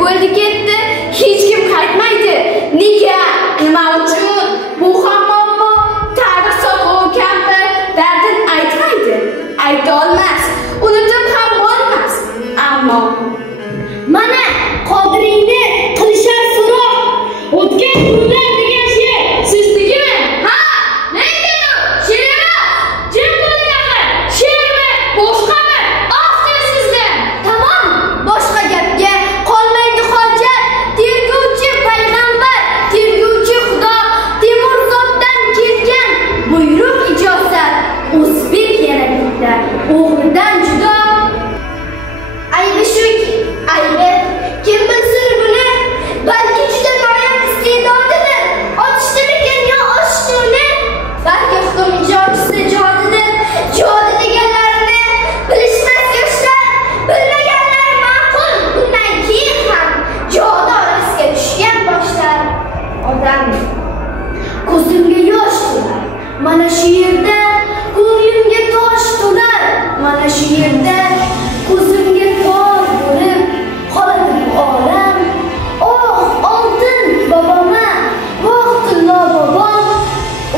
O'ldi ketdi, hech kim qaytmaydi. Nega? Nima uchun? Bu ham muammo. Tarix soqov kampir dardin aytmaydi. Ayta olmas, unutib ham bo'lmas. Ammo mana Qodiriyni qilishar so'roq. O'tgan kunlar degan she'r sizdikimi? Ha, lekin u she'r emas. Jim bo'linglar. She'rmi? Boshqami? Afsus sizdan. Tamom, boshqa gapga qolmaydi hojat. Tergovchi payg'ambar, tergovchi Xudo, Temurzoddan kelgan buyruq ijozat. O'zbek yana bitta o'g'lidan judo. Aybi shuki, aybi kim bilsin buni, balki juda noyob iste'dodidir. Ochishdimikin yo oshdimi? Balki hukm ijodchisi jodidir. Jodi deganlarini bilishmas yoshlar, bilmaganlar ma'qul. Bundan keyin ham jodi orasiga tushgan boshlar odam ko'zimga yosh to'lar. Mana shu yerda ko'nglimga tosh to'lar. Mana shu yerda ko'zimga tor bo'lib qoladi bu olam. Oh, oltin boboma, voh tillo bobom,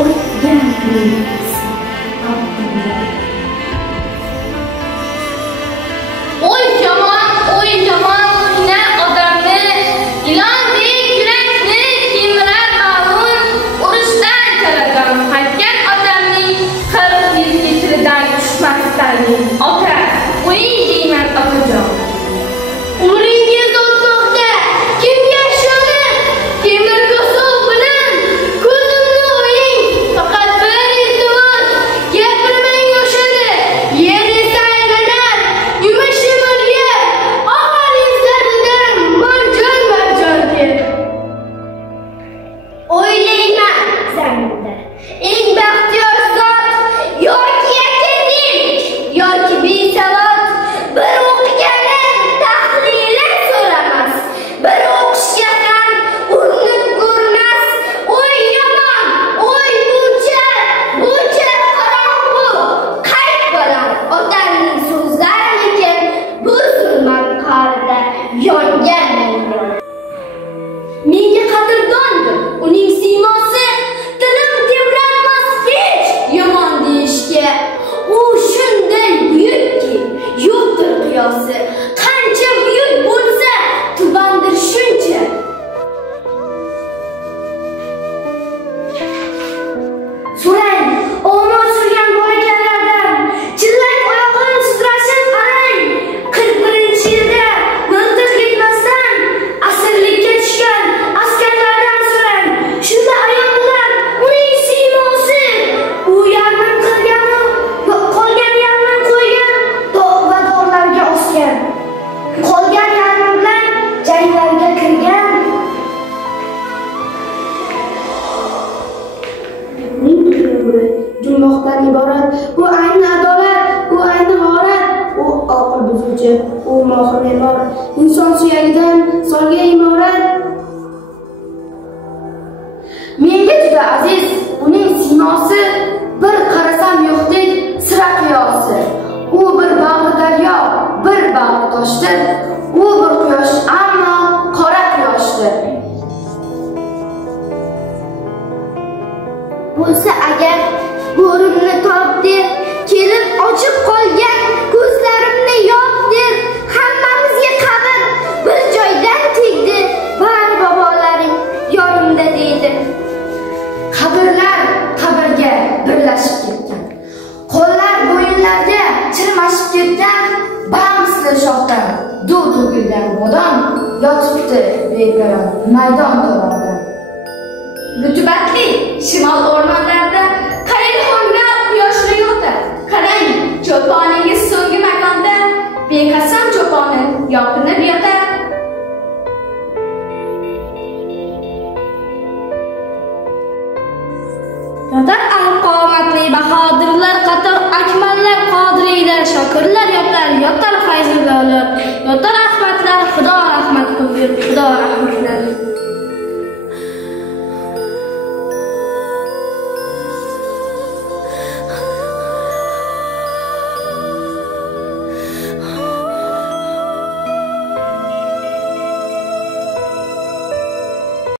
o'tgan kunimiz Abdulla. O'y yomon, ne odamni, ilondek yurakni kemirar ma'lum. Urushdan taladan qaytgan odamning 40 yil kechiridan tushmasdan ota, qo'ying deyman okajon. Umringiz o'tmoqda, kimga ishonib, temirga suv bilan ko'zimni o'ying. Faqat bir iltimos, gapirmang o'shani. Yer esa aylanar, yumush yumurga, oxir izlaridan marjon-marjonga. O'ylayman zaminda eng baxtiyor zot, yoki akademik, yoki besavod. Bir o'qigandan tahlili so'ramas, bir o'qishga ham urinib ko'rmas. O'y yomon, o'y buncha qorong'u. Qayt bo'lar otamning so'zlari, lekin bu zulmat qorida yongan menga. Menga qadrdondir uning siymosi, tilim tebranmas hech yomon deyishga. U shunday buyukki, yo'qdir qiyosi. Qancha buyuk bo'lsa, tubandir shuncha. So'rang, omon surgan bolakalardan, chillak oyog'ini sudrashib qarang. 41-yilda mantiq yetmasdan asirlikka tushgan askarlardan so'rang. Shunda ayollar uning siymosi, u yarmin qilgan, qolgan yarmin qo'ygan, dog' va dog'larga osgan. Qolgan yarmin bilan janglarga kirgan. Jumboqdan iborat, bu ayni adolat, bu ayni g'orat, u oqil buzuvchi, u mohir me'mor, inson suyagidan solgan imorat. Menga juda aziz uning siymosi, bir qarasam yo'qdek sira qiyosi. U bir bag'ri daryo, bir bag'ri toshdir. U bir quyosh, ammo qora quyoshdir. Bo'lsa agar go'rimni top deb, kelib ochib qolgan ko'zlarimni yop deb, hammamizga qabr bir joydan tegdi, bari bobolaring yonimda deydi. Qabrlar qabrga birlashib ketgan, qo'llar bo'yinlarga chirmashib ketgan, bamisli shoxdan duv to'kilgan bodom yotibdi beqaror maydon to'g'onida. Rutubatli shimol o'rmonlarida qarang, xo'mrab quyoshli yo'qda. Qarang, cho'poningiz so'ng Yotar qomatli bahodirlar qator, akmallar, qodiriylar, shokirlar yotar.